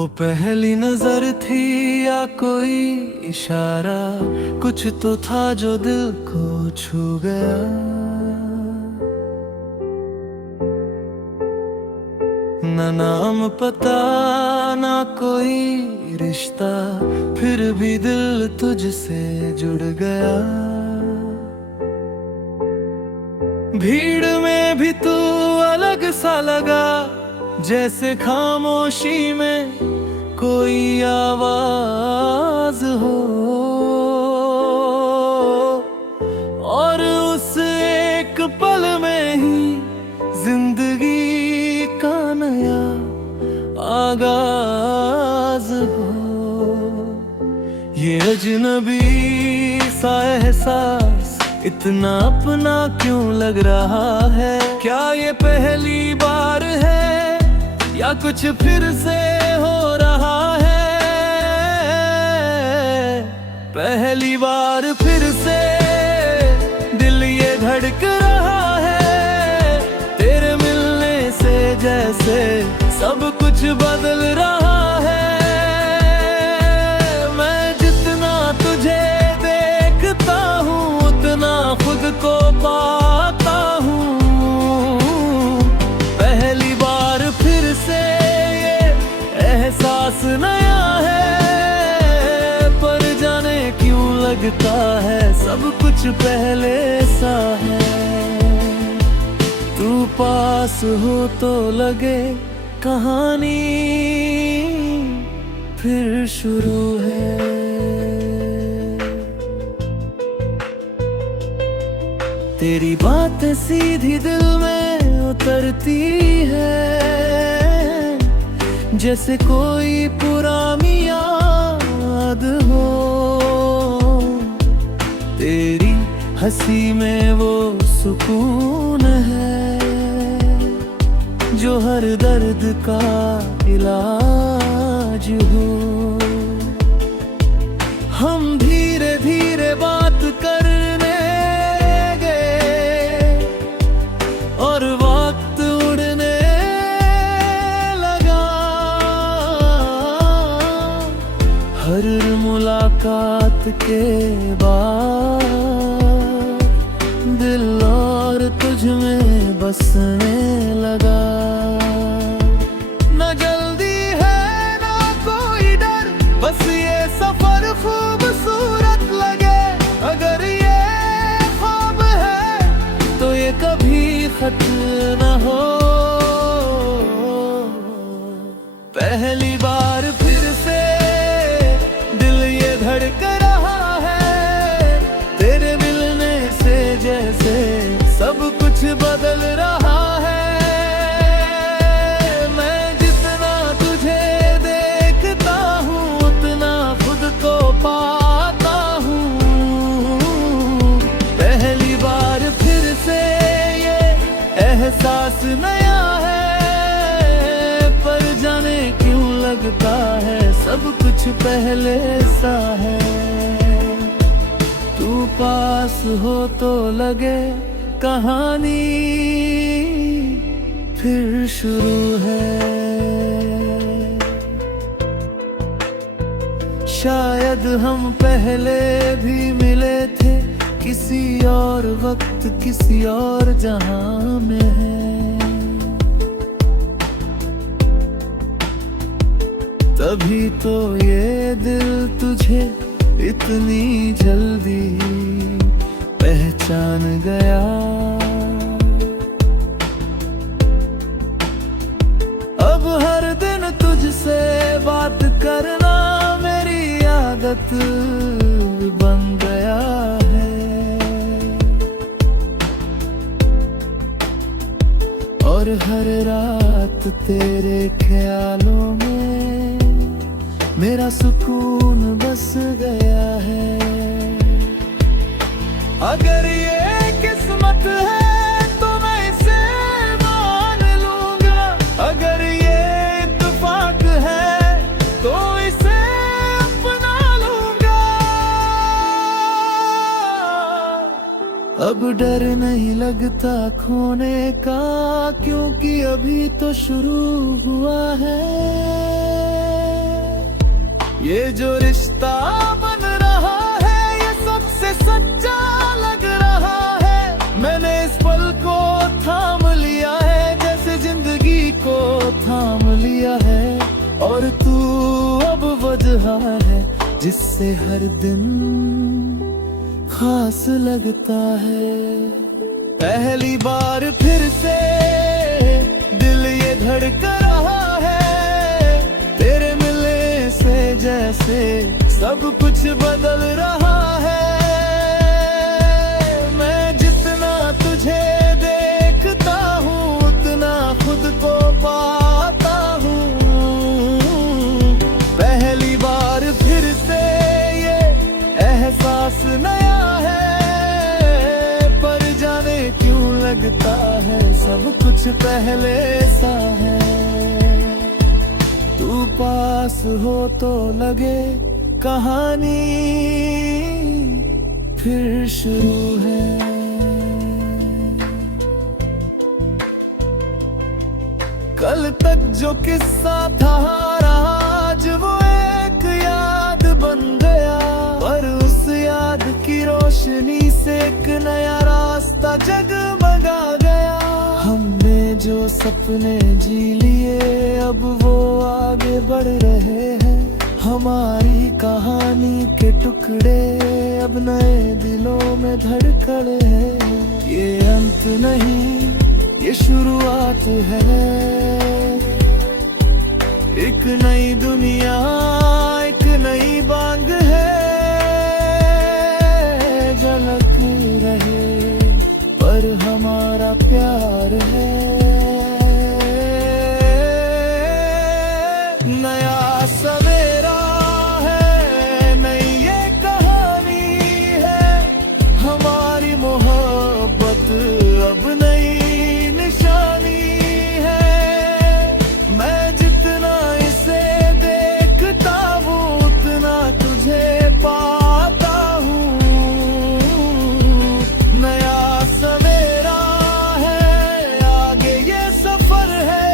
वो पहली नजर थी या कोई इशारा, कुछ तो था जो दिल को छू गया। न नाम पता ना कोई रिश्ता, फिर भी दिल तुझसे जुड़ गया। भीड़ में भी तू अलग सा लगा, जैसे खामोशी में कोई आवाज हो। और उस एक पल में ही जिंदगी का नया आगाज हो। ये अजनबी सा एहसास इतना अपना क्यों लग रहा है? क्या ये पहली बार है या कुछ फिर से हो रहा है? पहली बार फिर से दिल ये धड़क रहा है, तेरे मिलने से जैसे सब कुछ बदल रहा है। मैं जितना तुझे देखता हूँ उतना खुद को पाता हूँ। पहली बार फिर से ये एहसास नया है, पर जाने क्यों लगता है सब कुछ पहले सा है। तू पास हो तो लगे कहानी फिर शुरू है। तेरी बातें सीधी दिल में उतरती है, जैसे कोई पुरानी याद हो। तेरी हंसी में वो सुकून है जो हर दर्द का इलाज हो। हम धीरे धीरे बात करने गए और वक्त उड़ने लगा। हर मुलाकात के बाद दिल और तुझ में बसने लगा। न जल्दी है ना कोई डर, बस ये सफर खूबसूरत लगे। अगर ये ख्वाब है तो ये कभी खत्म न हो। पहली बार फिर से दिल ये धड़क रहा है, तेरे मिलने से जैसे सब कुछ बदल रहा है। मैं जितना तुझे देखता हूँ उतना खुद को पाता हूँ। पहली बार फिर से ये एहसास नया है, पर जाने क्यों लगता है सब कुछ पहले सा है। तू पास हो तो लगे कहानी फिर शुरू है। शायद हम पहले भी मिले थे किसी और वक्त किसी और जहां में है। तभी तो ये दिल तुझे इतनी जल्दी पहचान गया। अब हर दिन तुझसे बात करना मेरी आदत बन गया है। और हर रात तेरे ख्यालों में मेरा सुकून बस गया है। अगर ये किस्मत है तो मैं इसे मान लूंगा, अगर ये इत्तेफाक है तो इसे अपना लूंगा। अब डर नहीं लगता खोने का, क्योंकि अभी तो शुरू हुआ है। ये जो रिश्ता बन रहा है ये सबसे सच्चा लग रहा है। मैंने इस पल को थाम लिया है जैसे जिंदगी को थाम लिया है। और तू अब वजह है जिससे हर दिन खास लगता है। पहली बार फिर से दिल ये धड़क रहा है। तेरे मिलने से जैसे सब कुछ बदल रहा है। मैं जितना तुझे देखता हूँ उतना खुद को पाता हूँ। पहली बार फिर से ये एहसास नया है। पर जाने क्यों लगता है सब कुछ पहले सा है। तू पास हो तो लगे कहानी फिर शुरू है। कल तक जो किस्सा था आज वो एक याद बन गया। पर उस याद की रोशनी से एक नया रास्ता जगमगा गया। हमने जो सपने जी लिए अब वो आगे बढ़ रहे हैं। हमारी कहानी के टुकड़े अब नए दिलों में धड़कड़े हैं। ये अंत नहीं ये शुरुआत है। एक नई दुनिया एक नई बांग है। झलक रहे पर हमारा प्यार है। नया सवेरा है नई ये कहानी है। हमारी मोहब्बत अब नई निशानी है। मैं जितना इसे देखता हूँ उतना तुझे पाता हूँ। नया सवेरा है आगे ये सफर है।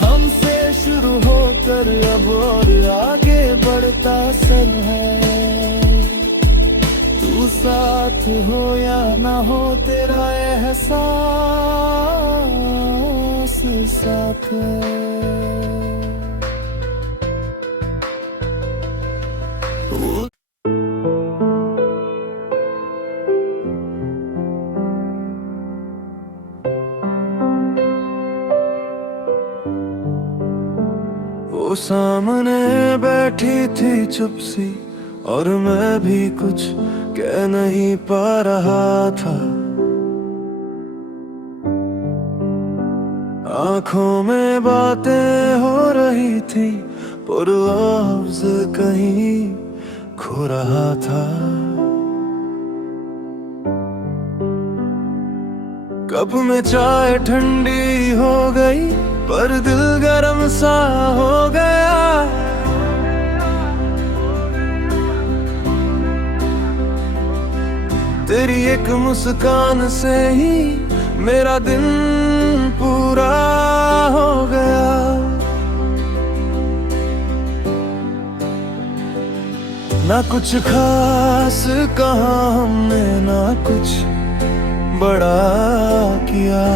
हमसे शुरू होकर अब और आगे बढ़ता सर है। तू साथ हो या ना हो तेरा एहसास साथ है। वो सामने बैठी थी चुप सी और मैं भी कुछ कह नहीं पा रहा था। आंखों में बातें हो रही थी पर लफ्ज कहीं खो रहा था। कप में चाय ठंडी हो गई पर दिल गरम सा हो गया। तेरी एक मुस्कान से ही मेरा दिन पूरा हो गया। ना कुछ खास कहा हमने ना कुछ बड़ा किया।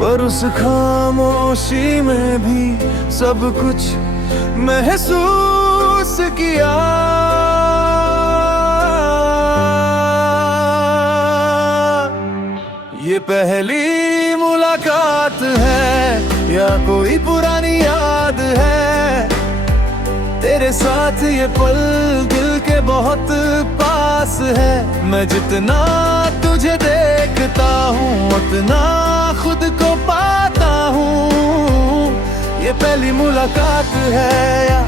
पर उस खामोशी में भी सब कुछ महसूस किया। ये पहली मुलाकात है या कोई पुरानी याद है। तेरे साथ ये पल दिल के बहुत पास है। मैं जितना तुझे देखता हूँ उतना खुद को पाता हूँ। ये पहली मुलाकात है या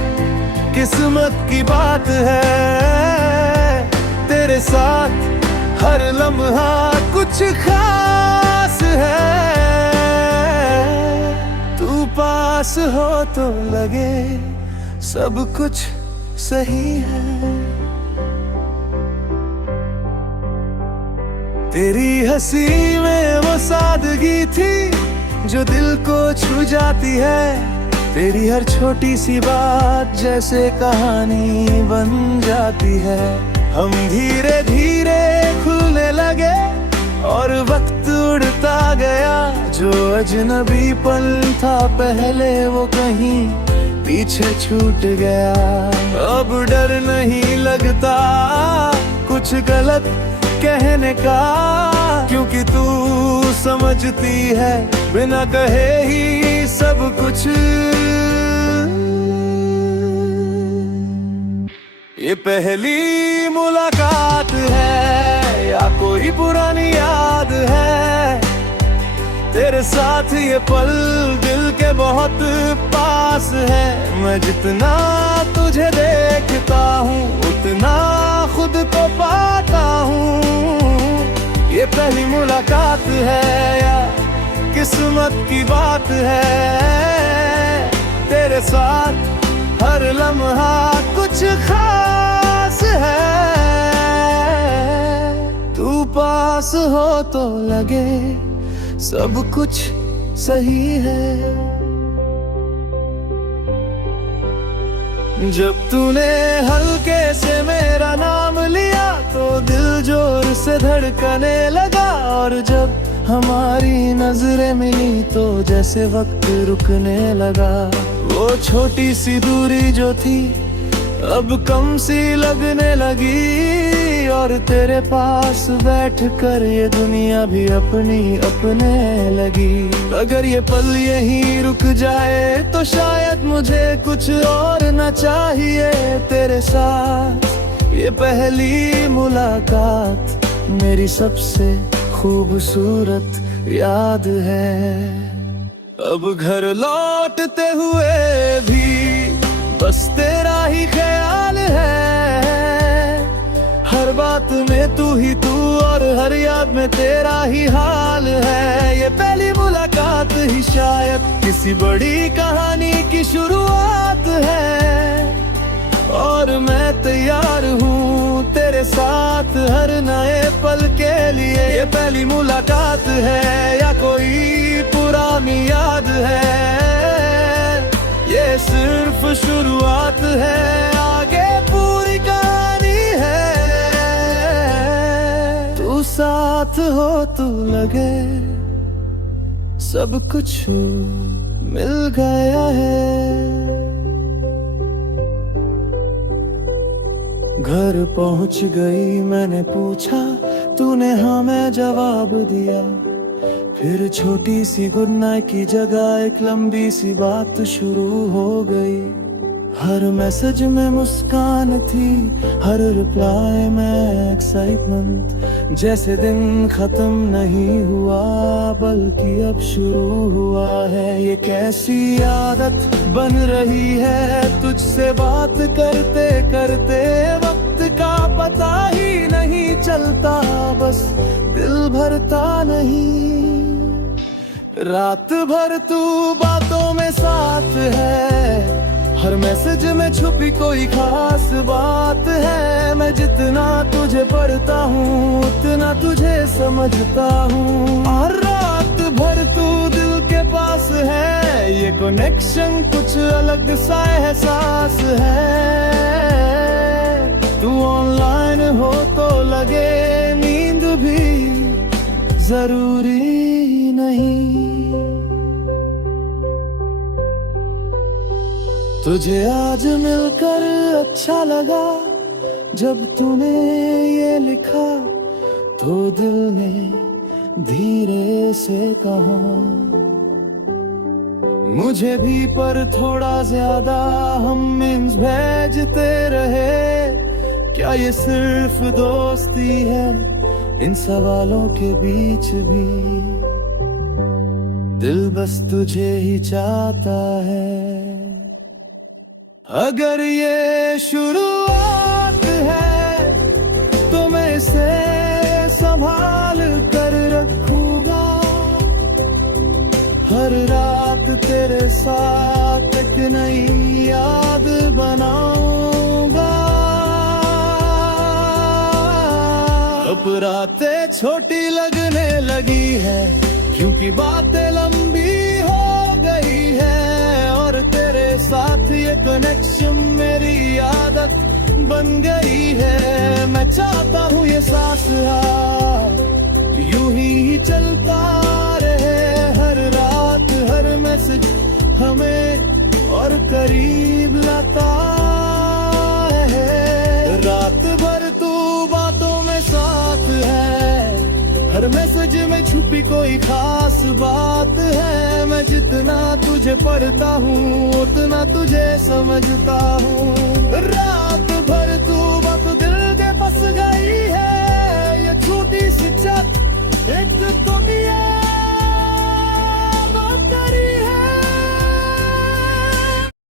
किस्मत की बात है। तेरे साथ हर लम्हा कुछ खास है। तू पास हो तो लगे सब कुछ सही है। तेरी हंसी में वो सादगी थी जो दिल को छू जाती है। तेरी हर छोटी सी बात जैसे कहानी बन जाती है। हम धीरे धीरे खुलने लगे और वक्त उड़ता गया। जो अजनबी पल था पहले वो कहीं पीछे छूट गया। अब डर नहीं लगता कुछ गलत कहने का, क्योंकि तू समझती है बिना कहे ही सब कुछ। ये पहली मुलाकात है या कोई पुरानी याद है, तेरे साथ ये पल दिल के बहुत पास है। मैं जितना तुझे देखता हूँ उतना खुद को पाता हूँ। ये पहली मुलाकात है या किस्मत की बात है, तेरे साथ हर लम्हा कुछ खास है। तू पास हो तो लगे सब कुछ सही है। जब तूने हल्के से मेरा नाम लिया तो दिल जोर से धड़कने लगा, और जब हमारी नजरें मिली तो जैसे वक्त रुकने लगा। वो छोटी सी दूरी जो थी अब कम सी लगने लगी, और तेरे पास बैठकर ये दुनिया भी अपनी अपने लगी। अगर ये पल यहीं रुक जाए तो शायद मुझे कुछ और न चाहिए। तेरे साथ ये पहली मुलाकात मेरी सबसे खूबसूरत याद है। अब घर लौटते हुए भी बस तेरा ही ख्याल है। हर बात में तू ही तू और हर याद में तेरा ही हाल है। ये पहली मुलाकात ही शायद किसी बड़ी कहानी की शुरुआत है, और मैं तैयार हूँ तेरे साथ हर नए पल के लिए। ये पहली मुलाकात है या कोई पुरानी याद है, ये सिर्फ शुरुआत है, आगे पूरी कहानी है। तू साथ हो तो लगे सब कुछ मिल गया है। घर पहुंच गई मैंने पूछा, तूने हाँ मैं जवाब दिया। फिर छोटी सी गुड नाइट की जगह एक लंबी सी बात शुरू हो गई। हर मैसेज में मुस्कान थी, हर रिप्लाई में एक्साइटमेंट, जैसे दिन खत्म नहीं हुआ बल्कि अब शुरू हुआ है। ये कैसी आदत बन रही है तुझसे बात करते करते, वक्त का पता ही नहीं चलता, बस दिल भरता नहीं। रात भर तू बातों में साथ है, हर मैसेज में छुपी कोई खास बात है। मैं जितना तुझे पढ़ता हूँ उतना तुझे समझता हूँ, और रात भर तू दिल के पास है। ये कनेक्शन कुछ अलग सा एहसास है। तू ऑनलाइन हो तो लगे नींद भी जरूरी नहीं। तुझे आज मिलकर अच्छा लगा, जब तूने ये लिखा तो दिल ने धीरे से कहा मुझे भी, पर थोड़ा ज्यादा हम मीम्स भेजते रहे। क्या ये सिर्फ दोस्ती है इन सवालों के बीच भी, दिल बस तुझे ही चाहता है। अगर ये शुरुआत है तो मैं इसे संभाल कर रखूंगा। हर रात तेरे साथ एक नई याद बनाऊंगा। अब रातें छोटी लगने लगी है, क्योंकि बातें लंबी हो गई है और तेरे साथ ये कनेक्शन मेरी आदत बन गई है। मैं चाहता हूँ ये सांस यूं ही चलता रहे, हर रात हर मैसेज हमें और करीब लाता है। रात भर तू बातों में साथ है, हर मैसेज में छुपी कोई खास बात है। मैं जितना तुझे पढ़ता हूँ उतना तुझे समझता हूँ।